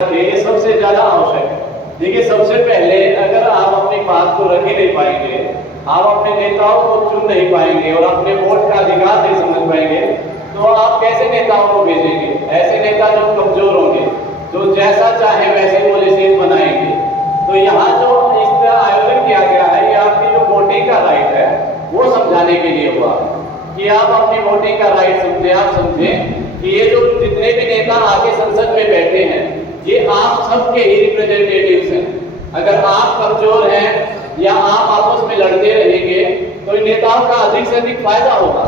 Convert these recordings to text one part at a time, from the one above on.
ये सबसे ज्यादा आवश्यक है। देखिए, सबसे पहले अगर आप अपनी बात को रख ही नहीं पाएंगे, आप अपने नेताओं को चुन नहीं पाएंगे और अपने वोट का अधिकार नहीं समझ पाएंगे, तो आप कैसे नेताओं को भेजेंगे? ऐसे नेता जो कमजोर होंगे, जो जैसा चाहे वैसे पॉलिसीज बनाएंगे। तो यहाँ जो इसका आयोजन किया गया है, ये आपकी जो वोटिंग का राइट है वो समझाने के लिए हुआ कि आप अपनी वोटिंग का राइट समझें। आप समझें कि ये जो जितने भी नेता आगे संसद में बैठे हैं, ये आप सबके ही रिप्रेजेंटेटिव्स हैं। अगर आप कमजोर हैं या आप आपस में लड़ते रहेंगे तो इन नेताओं का अधिक से अधिक फायदा होगा।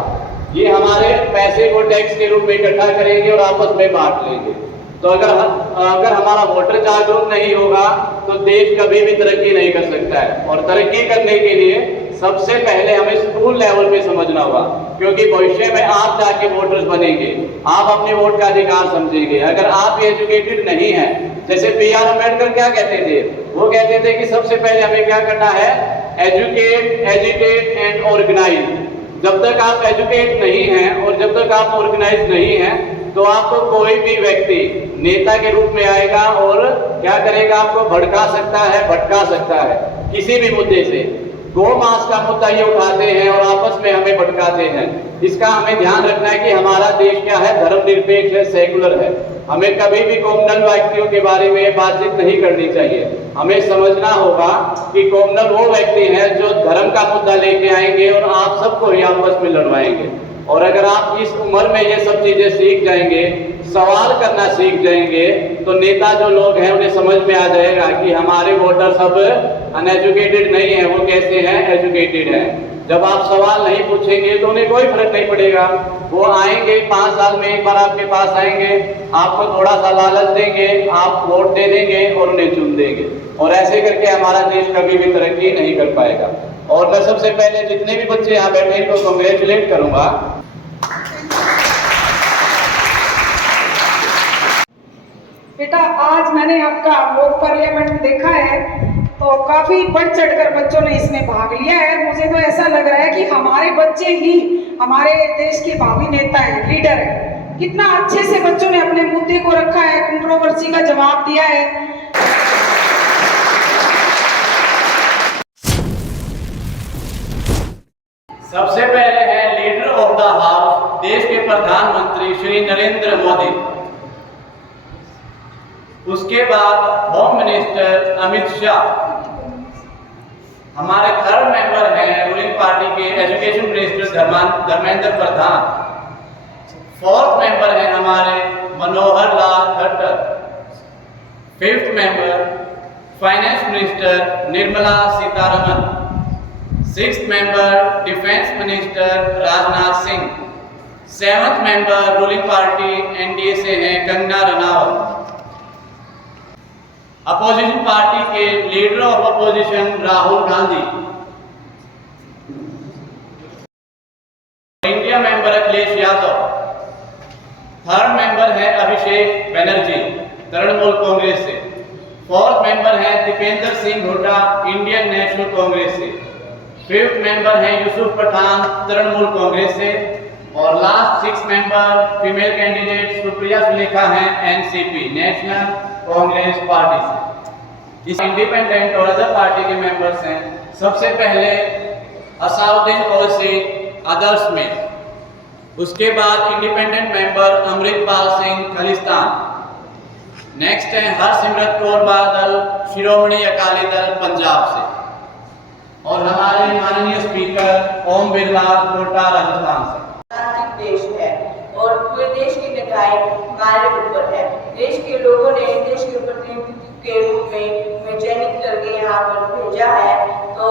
ये हमारे पैसे को टैक्स के रूप में इकट्ठा करेंगे और आपस में बांट लेंगे। तो अगर हमारा वोटर जागरूक नहीं होगा तो देश कभी भी तरक्की नहीं कर सकता है। और तरक्की करने के लिए सबसे पहले हमें स्कूल लेवल पे समझना होगा, क्योंकि भविष्य में आप जाके वोटर्स बनेंगे, आप अपने वोट का अधिकार समझेंगे। अगर आप एजुकेटेड नहीं हैं, जैसे B.R. अम्बेडकर क्या कहते थे? वो कहते थे कि सबसे पहले हमें क्या करना है? Educate, agitate and organise. जब तक आप एजुकेट नहीं हैं और जब तक आप ऑर्गेनाइज नहीं हैं, तो आपको कोई भी व्यक्ति नेता के रूप में आएगा और क्या करेगा? आपको भड़का सकता है, भटका सकता है किसी भी मुद्दे से। गौ मांस का मुद्दा ये उठाते हैं और आपस में हमें भटकाते हैं। इसका हमें ध्यान रखना है कि हमारा देश क्या है? धर्मनिरपेक्ष है, सेकुलर है। हमें कभी भी कॉमनल व्यक्तियों के बारे में बातचीत नहीं करनी चाहिए। हमें समझना होगा कि कॉमनल वो व्यक्ति हैं जो धर्म का मुद्दा लेके आएंगे और आप सबको ही आपस में लड़वाएंगे। और अगर आप इस उम्र में ये सब चीजें सीख जाएंगे, सवाल करना सीख जाएंगे, तो नेता जो लोग हैं उन्हें समझ में आ जाएगा कि हमारे वोटर सब अनएजुकेटेड नहीं है, वो कैसे हैं? एजुकेटेड हैं। जब आप सवाल नहीं पूछेंगे तो उन्हें कोई फर्क नहीं पड़ेगा। वो आएंगे 5 साल में एक बार आपके पास आएंगे, आपको थोड़ा सा लालच देंगे, आप वोट दे देंगे और उन्हें चुन देंगे। और ऐसे करके हमारा देश कभी भी तरक्की नहीं कर पाएगा। और मैं सबसे पहले जितने भी बच्चे यहाँ बैठे हैं इनको कांग्रेचुलेट करूंगा। बेटा, आज मैंने आपका मॉक पार्लियामेंट देखा है तो काफी बढ़ चढ़कर बच्चों ने इसमें भाग लिया है। मुझे तो ऐसा लग रहा है कि हमारे बच्चे ही हमारे देश के भावी नेता हैं, लीडर हैं। कितना अच्छे से बच्चों ने अपने मुद्दे को रखा है, कंट्रोवर्सी का जवाब दिया है। सबसे पहले है लीडर ऑफ द हाउस, देश के प्रधानमंत्री श्री नरेंद्र मोदी। उसके बाद होम मिनिस्टर अमित शाह। हमारे थर्ड मेंबर हैं रूलिंग पार्टी के education minister Dharmendra Pradhan. Fourth member हैं हमारे Manohar Lal Khattar. Fifth member finance minister Nirmala Sitharaman. Sixth member defence minister Rajnath Singh. Seventh member ruling party NDA से हैं कंगना रनावत। अपोजिशन पार्टी के leader of opposition Rahul Gandhi. India member Akhilesh Yadav. Third member है अभिषेक बनर्जी तृणमूल कांग्रेस से। फोर्थ मेंबर है दीपेंद्र सिंह हुड्डा इंडियन नेशनल कांग्रेस से। फिफ्थ मेंबर है यूसुफ पठान तृणमूल कांग्रेस से। और last 6 member female candidate Supriya Sulekha हैं एनसीपी नेशनल कांग्रेस पार्टी से। इस इंडिपेंडेंट और अदर पार्टी के मेंबर्स हैं। सबसे पहले असाउद्दीन ओवैसी आदर्श में, उसके बाद independent member Amritpal Singh Khalistan. Next है हरसिमरत कौर बादल शिरोमणि अकाली दल पंजाब से। और हमारे माननीय स्पीकर ओम बिरला कोटा राजस्थान से। देश है और पूरे देश की निगाहें हमारे ऊपर है। देश के लोगों ने देश के प्रतिनिधित्व के रूप में चयनित करके यहाँ पर भेजा है। तो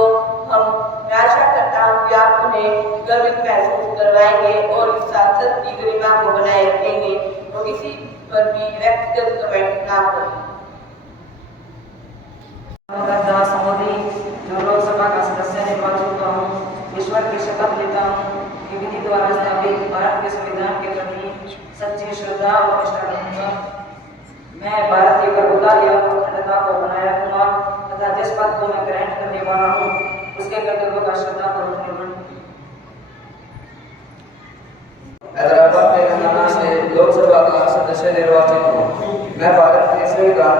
मैं आशा करता हूँ कि आप उन्हें गर्वित महसूस करवाएंगे और इस सांसद की गरिमा को बनाए रखेंगे और किसी पर भी व्यक्तिगत कमेंट ना करें। जो लोकसभा का सदस्य निर्वाचित हुआ हूँ, ईश्वर की शपथ लेता हूँ कि विधि द्वारा स्थापित भारत के संविधान के प्रति सच्ची श्रद्धा और निष्ठा रखूंगा। मैं भारत की प्रभुता एवं अखंडता को बनाए रखूंगा तथा जिस पद को मैं ग्रहण करने वाला हूँ उसके कर्तव्यों का श्रद्धापूर्वक निर्वहन। हैदराबाद तेलंगाना से लोकसभा का सदस्य निर्वाचित हूँ। मैं भारत के संविधान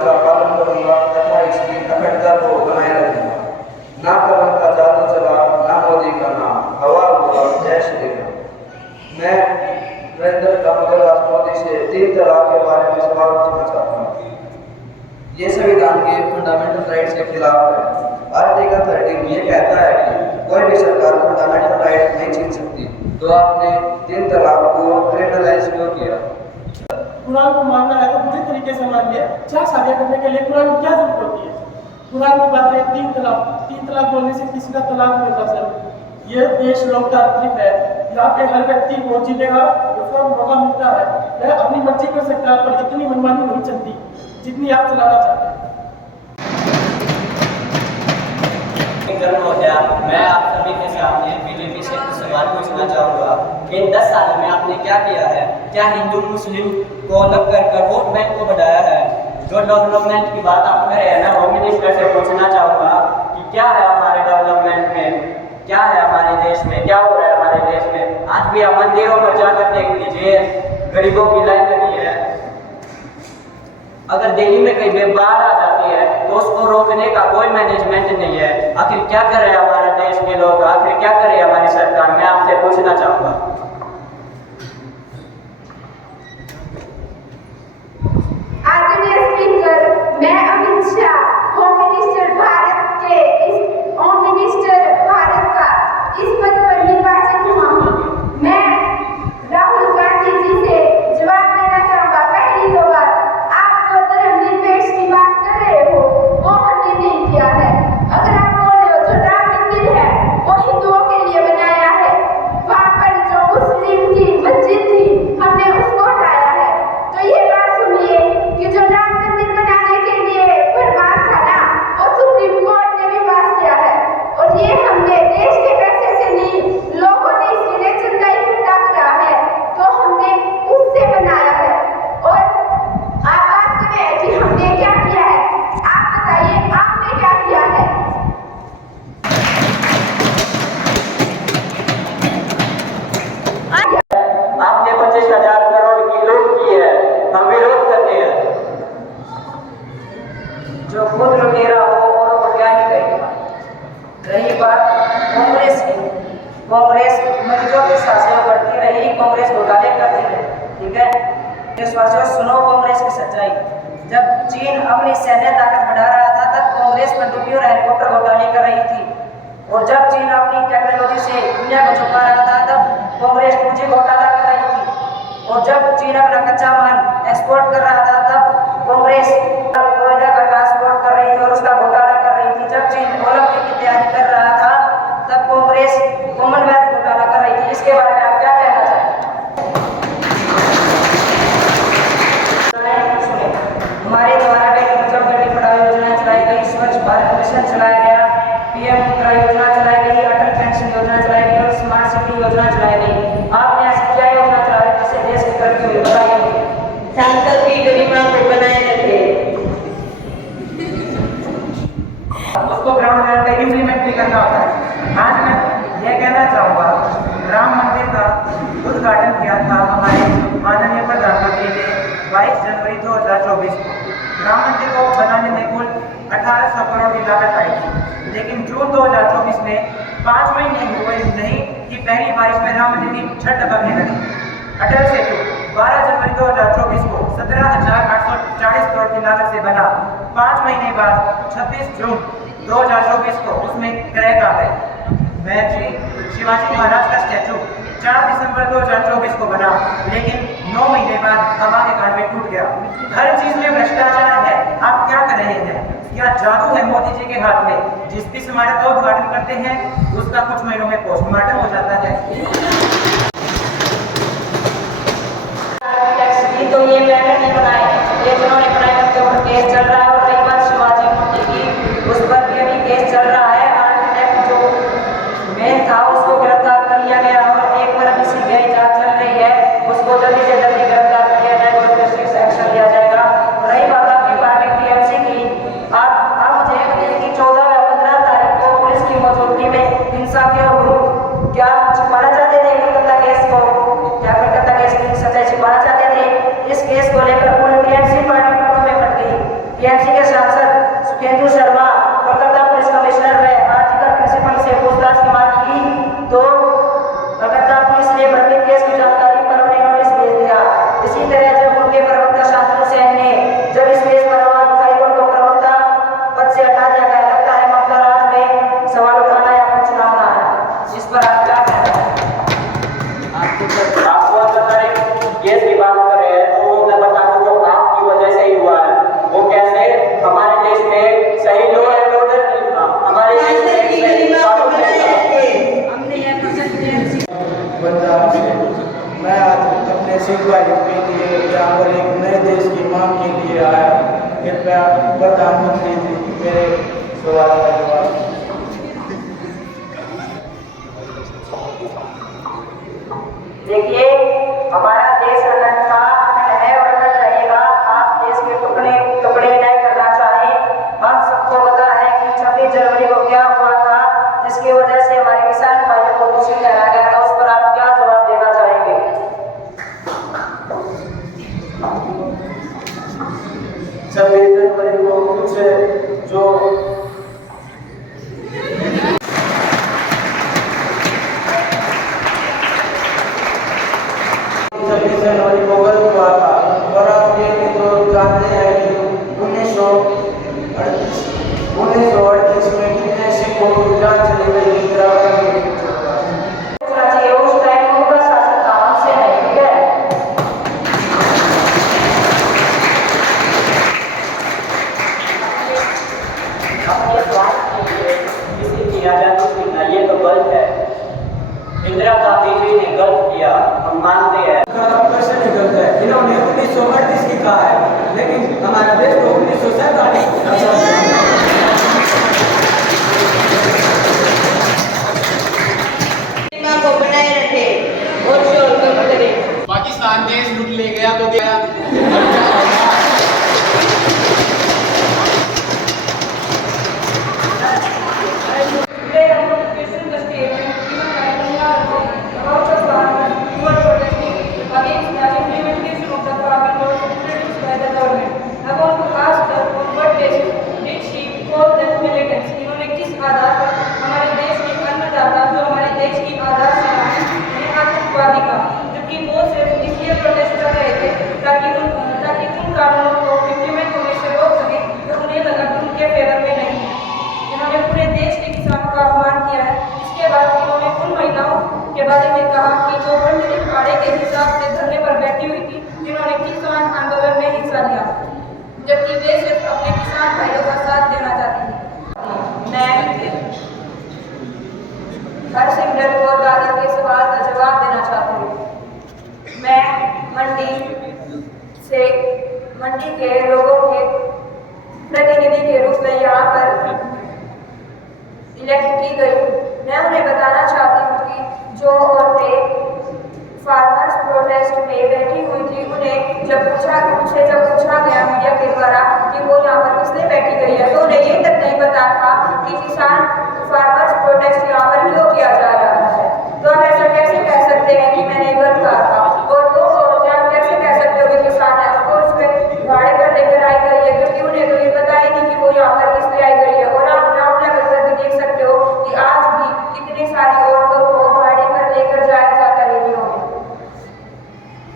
नरेंद्र दामोदर राष्ट्रपति से 3 तलाक के बारे में सवाल पूछना चाहता हूँ। ये संविधान के फंडामेंटल राइट्स के खिलाफ है। आर्टिकल 13 ये कहता है कि कोई भी सरकार फंडामेंटल राइट नहीं छीन सकती, तो आपने 3 तलाक को क्रिमिनलाइज क्यों किया? कुरान को मानना है तो पूरी तरीके से मानिए। 4 शादियां करने के लिए कुरान की क्या जरूरत होती है? कुरान की बात है 3 तलाक बोलने से किसी का तलाक नहीं होता सर। ये देश लोकतांत्रिक है, यहाँ पे हर व्यक्ति को जीने का मौका मिलता है। वह अपनी मर्जी कर सकता है, पर इतनी मनमानी नहीं चलती जितनी आप चलाना चाहते हैं। हो गया। मैं आप सभी के सामने बीजेपी से कुछ सवाल पूछना चाहूँगा। इन 10 सालों में आपने क्या किया है? क्या हिंदू मुस्लिम को अलग कर वोट बैंक को बढ़ाया है? जो डेवलपमेंट की बात आप कर रहे हैं ना, होम मिनिस्टर से पूछना चाहूँगा कि क्या है हमारे डेवलपमेंट में, क्या है हमारे देश में, क्या हो रहा है हमारे देश में? आज भी आप मंदिरों पर जाकर देख लीजिए, गरीबों की लाइन लगी है। अगर दिल्ली में कहीं बाढ़ आ जाती है तो उसको रोकने का कोई मैनेजमेंट नहीं है। आखिर क्या कर रहे हैं हमारे देश के लोग, आखिर क्या कर रही है हमारी सरकार? मैं आपसे पूछना चाहूँगा। आदरणीय स्पीकर, मैं अमित शाह, होम मिनिस्टर भारत के होम मिनिस्टर भारत का इस पद पर निर्वाचित हुआ हूँ। मैं राहुल गांधी जी से जवाब देना चाहूँगा। पहली तो बात, आप जो धर्मनिरपेक्ष की बात कर रहे हो वो हमने नहीं किया है। अगर आप बोल रहे हो जो राम मंदिर है वो हिंदुओं के लिए बनाया है, वहाँ पर जो मुस्लिम की मस्जिद थी हमने उसको हटाया है। तो ये बात सुनिए कि जो राम मंदिर बनाने के लिए फरमान था ना, वो सुप्रीम कोर्ट ने भी पास किया है। और ये हमने देश के पैसे से नहीं, लोगों ने इसके लिए चंदा इकट्ठा किया है, तो हमने उससे बनाया है। और आप बात कर रहे हैं कि हमने क्या किया है, आप बताइए आपने क्या किया है? आपने 25,000 करोड़ की लूट की है, हम विरोध करते हैं। जो खुद लुटेरा हो और वो क्या ही कहेगा। रही बात कांग्रेस की, कांग्रेस मरीजों के साथ सेवा करती रही, कांग्रेस घोटाले करती रही, ठीक है। देशवासियों सुनो कांग्रेस की सच्चाई। जब चीन अपनी सैन्य ताकत बढ़ा रहा था तब कांग्रेस पनडुब्बी और हेलीकॉप्टर घोटाले कर रही थी। और जब चीन अपनी टेक्नोलॉजी से दुनिया को झुका रहा था तब कांग्रेस 2G घोटाला कर रही थी। और जब चीन अपना कच्चा माल एक्सपोर्ट कर रहा था तब कांग्रेस कोयला का ट्रांसपोर्ट कर रही थी और उसका घोटाला कर रही थी। जब चीन ओलंपिक की तैयारी कर रहा था तब कांग्रेस कॉमनवेल्थ घोटाला कर रही थी। इसके बारे में आप क्या कहना चाहेंगे? हमारे द्वारा बेटी बचाओ बेटी पढ़ाओ योजना चलाई गई, स्वच्छ भारत मिशन चलाया गया, PM मुद्रा योजना चलाई गई, अटल पेंशन योजना चलाई गई और स्मार्ट सिटी योजना चलाई गई। आपने ऐसी क्या योजना चलाई जिससे देश की तरक्की हुई, बताइए। सांसद की गरिमा को बनाए रखे, उसको ग्राउंड लेवल पे इम्प्लीमेंट भी करना होता है। आज मैं यह कहना चाहूँगा, राम मंदिर का उद्घाटन किया था हमारे माननीय प्रधानमंत्री ने 22 जनवरी 2024 को। राम मंदिर को बनाने में कुल 1800 करोड़ की लागत आई थी, लेकिन जून 2024 में 5 महीने हुए नहीं कि पहली बारिश में राम मंदिर की छत दबने लगी। अटल सेतु 12 जनवरी 2024 को 17,840 करोड़ की लागत से बना। 5 महीने बाद 26 जून 2024 को उसमें क्रैक आ गए। महर्षि शिवाजी महाराज का स्टैचू 4 दिसंबर 2024 को बना, लेकिन 9 महीने बाद हवा के कारण में टूट गया। हर चीज में भ्रष्टाचार है। आप क्या कर रहे हैं? क्या जादू है मोदी जी के हाथ में? जिस भी स्मारक का उद्घाटन करते हैं उसका कुछ महीनों में पोस्टमार्टम हो जाता है। तो ये मैंने नहीं बनाए, ये जिन्होंने बनाए उनके ऊपर केस चल रहा है। और रही बात शिवाजी मूर्ति की, उस पर भी अभी केस चल रहा है। आर्किटेक्ट जो मेन था उसको गिरफ्तार कर लिया गया और एक बार अभी CBI जांच चल रही है, उसको जल्दी से जल्दी गिरफ्तार कर लिया जाएगा और स्ट्रिक्ट एक्शन लिया जाएगा। रही बात आपकी पार्टी TMC की, आप मुझे बताइए कि 14 या 15 तारीख को पुलिस की मौजूदगी में हिंसा क्यों हुई? क्या आप छिपाना चाहते थे कलकत्ता केस को? क्या कलकत्ता केस की सच्चाई छिपाना चाहते थे? इस केस को लेकर पूरी TMC पार्टी टुकड़ों में बट गई। TMC के सांसद सुखेंदु शर्मा कलकत्ता पुलिस कमिश्नर व आर्टिकल प्रिंसिपल से पूछताछ की मांग की तो कलकत्ता पुलिस ने भ्रमित केस की जानकारी पर उन्हें नोटिस आपको अगर केस की बात करें तो मैं बता दूं वो आपकी वजह से ही हुआ है। वो कैसे? हमारे देश में सही लॉ एंड ऑर्डर नहीं था, हमारे देश में सही कानून नहीं था। पंजाब से मैं आज अपने सिख भाइयों के लिए यहाँ पर एक नए देश की मांग के लिए आया। कृपया प्रधानमंत्री जी मेरे सवाल का जवाब। देखिए, हमारा देश अखंड था, अखंड है और अखंड रहेगा। आप देश के टुकड़े टुकड़े नहीं करना चाहें। हम सबको पता है कि 26 जनवरी को क्या हुआ था, जिसकी वजह से हमारे किसान भाइयों को दोषी ठहराया गया था। उस पर आप क्या जवाब देना चाहेंगे? 26 जनवरी को कुछ जो 26 जनवरी को गलत हुआ था। और आप ये भी तो जानते हैं कि 1938 में कितने सिखों की जान चली गई थी। उस टाइम उनका शासन था, हमसे नहीं, ठीक है? अपने स्वार्थ के लिए किसी की आजादी छीनना ये तो गलत है। इंदिरा गांधी जी ने गलत किया, हम मानते हैं। कैसे नहीं गलत है? इन्होंने 1938 की कहा है, लेकिन हमारा देश तो 1947 को बनाए रखे और शोर कम करें। पाकिस्तान देश लूट ले गया तो गया। इन्होंने किस आधार पर हमारे देश के अन्नदाता जो हमारे देश की आधारशिला है उन्हें आतंकवादी कहा, जबकि वो सिर्फ इसलिए प्रोटेस्ट कर रहे थे ताकि उन कानूनों को इम्प्लीमेंट होने से रोक सके तो उन्हें लगा कि उनके फेवर में नहीं है। इन्होंने पूरे देश के किसानों का अपमान किया है। इसके बाद इन्होंने उन महिलाओं के बारे में कहा कि जो पंडित अखाड़े के हिसाब से धरने पर बैठी हुई थी, जिन्होंने किसान आंदोलन में हिस्सा लिया, जबकि वे सिर्फ अपने किसान भाइयों का साथ देना चाहती थी। मैं हरसिमरत कौर बादल के सवाल का जवाब देना चाहती हूँ। मैं मंडी के लोगों के प्रतिनिधि के रूप में यहाँ पर इलेक्ट की गई हूँ। मैं उन्हें बताना चाहती हूँ कि जो औरतें फार्मर्स प्रोटेस्ट में बैठी हुई थी, उन्हें जब पूछा गया मीडिया के द्वारा कि वो यहाँ पर किसने बैठी गई है, तो उन्हें ये तक नहीं पता था कि किसान फार्मर्स प्रोटेस्ट यहाँ पर क्यों किया जा रहा है। तो आप ऐसा कैसे कह सकते हैं कि मैंने गलत कहा था? और वो आप कैसे कह सकते हो कि किसान है आपको उसमें भाड़े पर लेकर आई गई है, क्योंकि उन्हें तो ये पता ही नहीं कि वो यहाँ पर किस लिए आई गई है। और आप ग्राउंड लेवल पर भी देख सकते हो कि आज भी कितनी सारी औरतों को भाड़े पर लेकर जाया जाता है रैलियों में।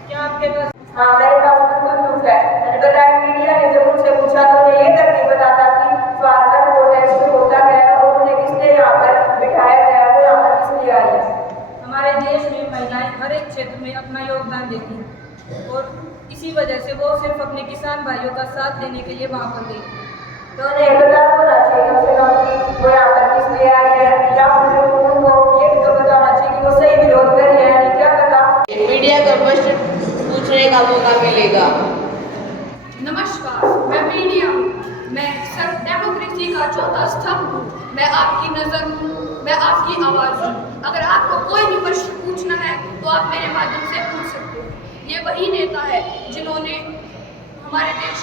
क्या आपके पास? हाँ, मेरे पास बिल्कुल प्रूफ है। मैंने बताया मीडिया ने जब उनसे पूछा तो उन्हें ये तक नहीं पता था कि फार्मर प्रोटेस्ट होता है और उन्हें किसने यहाँ पर बिठाया गया, वो यहाँ पर किस लिए आई है। हमारे देश में महिलाएं हर एक क्षेत्र में अपना योगदान देती हैं और इसी वजह से वो सिर्फ अपने किसान भाइयों का साथ देने के लिए वहाँ पर गई। तो उन्हें पता होना चाहिए कम से कम कि वो यहाँ पर किस लिए आई है, या फिर उनको ये भी तो पता होना चाहिए कि वो सही विरोध कर रही है, नहीं क्या पता। मीडिया को क्वेश्चन पूछने का मौका मिलेगा। नमस्कार, मैं मीडिया हूँ। मैं सर्व डेमोक्रेसी का चौथा स्तंभ हूँ। मैं आपकी नज़र हूँ, मैं आपकी आवाज़ हूँ। अगर आपको कोई भी प्रश्न पूछना है तो आप मेरे माध्यम से पूछ सकते हो। ये वही नेता है जिन्होंने हमारे देश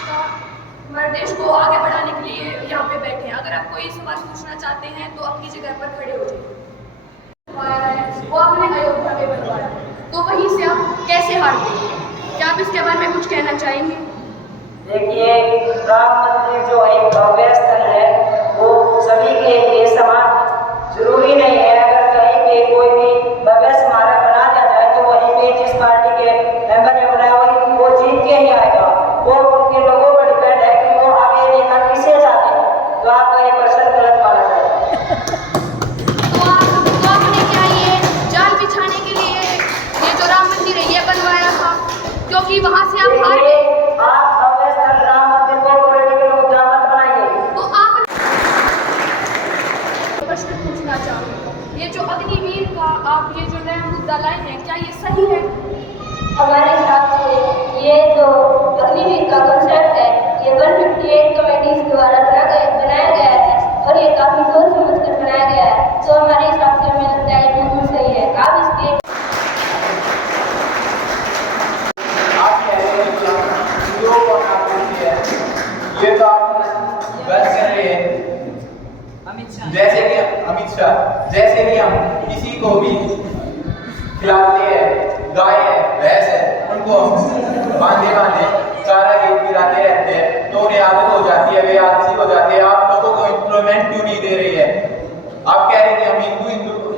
को आगे बढ़ाने के लिए यहाँ पे बैठे हैं। अगर आप कोई सवाल पूछना चाहते हैं तो अपनी जगह पर खड़े हो जाइए। वो आपने अयोध्या में बनवाया, तो वहीं से आप कैसे हार गए? क्या आप इसके बारे में कुछ कहना चाहेंगे? देखिए, राम मंदिर जो एक भव्य स्थल है वो सभी के लिए समान जरूरी नहीं है। अगर कहीं पे कोई भी भव्य स्मारक बना दिया जाए तो वहीं पे जिस पार्टी के मेंबर ने बनाया वो जीत के ही आएगा। वो उनके लोगों पर डिपेंड है कि वो आगे लेकर किसे जाते हैं। तो आपका ये क्वेश्चन गलत माना जाएगा। तो आपने क्या ये जान मुद्दा लाए हैं, क्या ये सही है? हमारे हिसाब से ये जो अग्निवीर का कॉन्सेप्ट है, ये 158 कमेटीज द्वारा बनाया गया है और ये काफी सोच समझ कर बनाया गया है, तो हमारे हिसाब से हमें लगता है ये बिल्कुल सही है। आप इसके ये तो आप बस कर रहे हैं जैसे कि अमित शाह, जैसे कि हम किसी को भी खिलाते हैं, गाय है, भैंस है, उनको बांधे चारा गिराते रहते हैं तो उन्हें आदत हो जाती है, वे आलसी हो जाते हैं। आप लोगों को एम्प्लॉयमेंट क्यों नहीं दे रही है? आप कह रहे हैं कि हम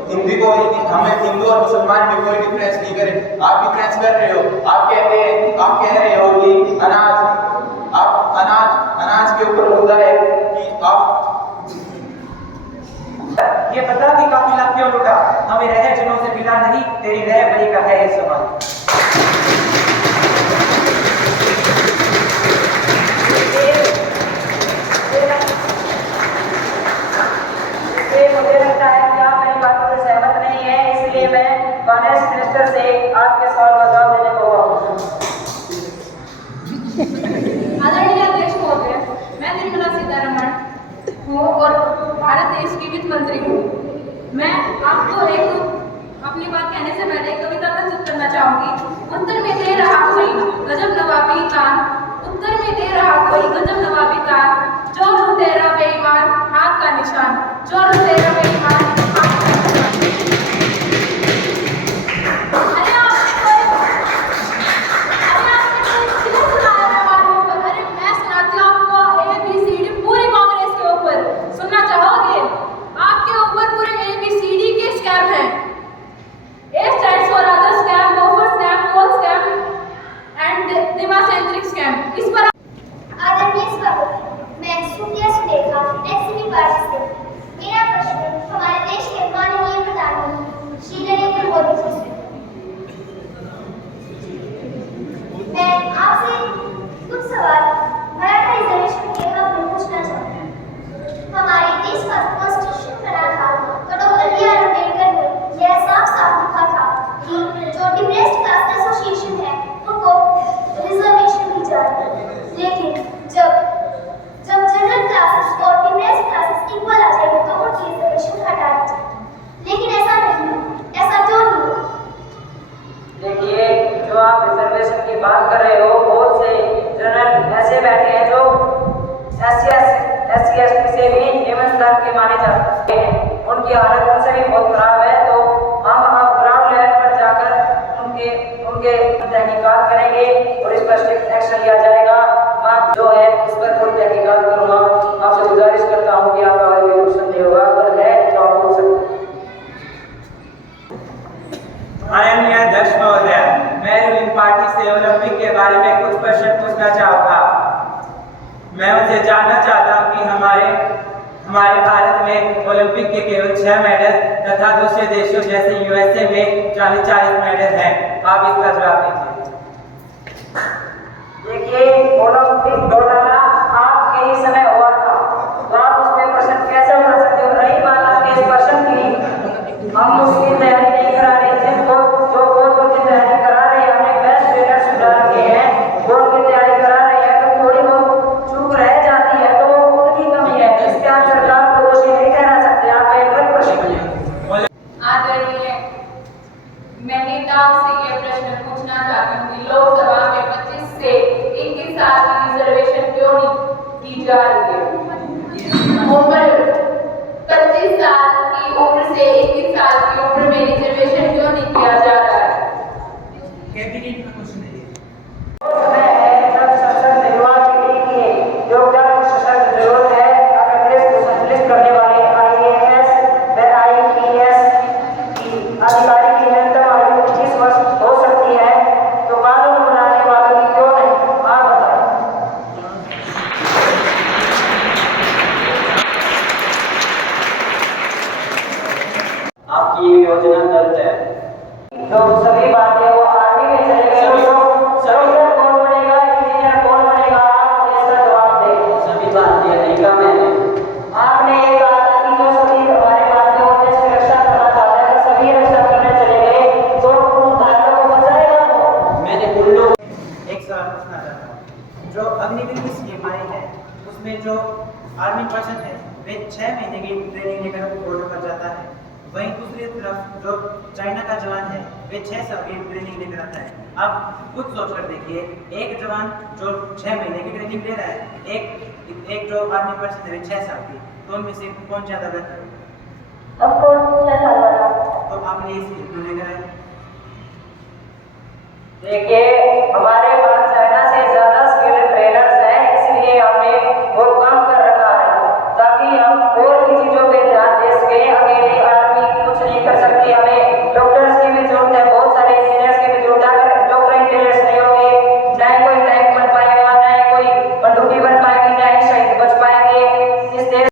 हिंदी को हमें हिंदू और मुसलमान में कोई डिफरेंस नहीं करें, आप डिफरेंस कर रहे हो। आप कह रहे हो कि अनाज के ऊपर मुद्दा है कि आप ये बता कि काफिला क्यों लुटा, हमें रहे जुनों से मिला नहीं, तेरी रह बरी का है ये सवाल। मुझे लगता है कि आप मेरी बातों से सहमत नहीं है, इसलिए मैं फाइनेंस मिनिस्टर से आपके सवाल का जवाब देने को आदरणीय अध्यक्ष महोदय, मैं निर्मला सीतारमण हूँ और भारत देश की वित्त मंत्री हूँ। मैं आपको अपनी बात कहने से पहले एक कविता प्रस्तुत करना चाहूंगी। उत्तर में दे रहा कोई गजब नवाबी कान, उत्तर में दे रहा कोई गजब नवाबी कान, चोर लुटेरा बेईमान हाथ का निशान, चोर लुटेरा बेईमान हाथ का निशान। आदरणीय स्वागत, मैं सुप्रिया सुलेखा एनसीपी पार्टी से। मेरा प्रश्न हमारे देश के माननीय प्रधानमंत्री श्री नरेंद्र मोदी जी से। मैं आपसे कुछ सवाल मराठा रिजर्वेशन के हक में पूछना चाहती हूँ। हमारे देश का कॉन्स्टिट्यूशन बना था तो डॉक्टर बी आर अम्बेडकर ने यह साफ लिखा था कि जो डिप्रेस्ड कास्ट एसोसिएशन है उनको रिजर्वेशन दी जाए, लेकिन जब जनरल क्लासेस और डिप्रेस्ड क्लासेस इक्वल आ जाएंगे तो उनकी रिजर्वेशन हटा दी जाएगी, लेकिन ऐसा नहीं है। ऐसा क्यों नहीं हुआ? देखिए, जो आप रिजर्वेशन की बात कर रहे हो, बहुत से जनरल ऐसे बैठे हैं जो SC ST से भी निम्न स्तर के माने जाते हैं, उनकी हालत उनसे भी बहुत खराब है। तो हम अब ग्राउंड लेवल पर जाकर उनके तहकीकात करेंगे और इस पर स्ट्रिक्ट एक्शन लिया जाएगा। मैं जो है इस पर थोड़ी तहकीकात करूँगा। आपसे गुजारिश करता हूँ कि आपका कोई क्वेश्चन नहीं होगा, अगर है तो आप पूछ सकते हैं। माननीय अध्यक्ष महोदय, मैं रूलिंग पार्टी से ओलंपिक के बारे में कुछ प्रश्न पूछना चाहूँगा। मैं उनसे जानना चाहता हूँ कि हमारे भारत में ओलंपिक के केवल 6 मेडल तथा दूसरे देशों जैसे USA में 40 मेडल हैं। आप इसका जवाब दीजिए। देखिए, ओलंपिक घोटाला आपके ही समय हुआ था, तो आप उसमें प्रश्न कैसे उठा सकते हो? रही बात आपके इस प्रश्न की, हम उसकी तैयारी नहीं करा रहे थे, जो कोच उनकी तैयारी करा रहे हैं, हमने बेस्ट ट्रेनर सुधार किए हैं, वो उनकी तैयारी करा रहे हैं, तो थोड़ी बहुत चूक रह जाती है तो उनकी कमी है, इसके आप सरकार को दोषी नहीं ठहरा सकते। आप एक बार प्रश्न आदरणीय, मैं नेताओं से यह प्रश्न पूछना चाहती हूँ कि लोकसभा में 25 से 21 साल की रिजर्वेशन क्यों नहीं दी जा रही है? उम्र 25 साल की उम्र से 21 साल की उम्र में रिजर्वेशन क्यों नहीं किया जा रहा है? कैबिनेट में कुछ नहीं समय है जब सशक्त निर्वाह के लिए योगदान सशक्त जरूरत है। अगर देश को संचालित करने वाले IAS व IPS की अधिकारी की न्यूनतम आयु 20 वर्ष हो सकती है, तो कानून बनाने वालों की क्यों नहीं? आप बताएं। आपकी योजना गलत है। जो सभी बातें वो आर्मी में चले गए, सोल्जर कौन बनेगा, इंजीनियर कौन बनेगा? आप इसका जवाब दें। सभी बात ये नहीं कहा मैंने। आपने ये कहा था कि जो सभी हमारे भारतीय देश की रक्षा करना चाहते हैं, सभी रक्षा करने चले गए, तो आर्मी पर्सन है वे 6 महीने की ट्रेनिंग लेकर बॉर्डर पर जाता है। वहीं दूसरी तरफ जो चाइना का जवान है वे 6 साल की ट्रेनिंग लेकर आता है। आप खुद सोच कर देखिए, एक जवान जो 6 महीने की ट्रेनिंग ले रहा है, एक जो आर्मी पर्सन है 6 साल की, तो उनमें से कौन ज्यादा बेहतर है? तो आपने इस क्यों लेकर आए? देखिए हमारे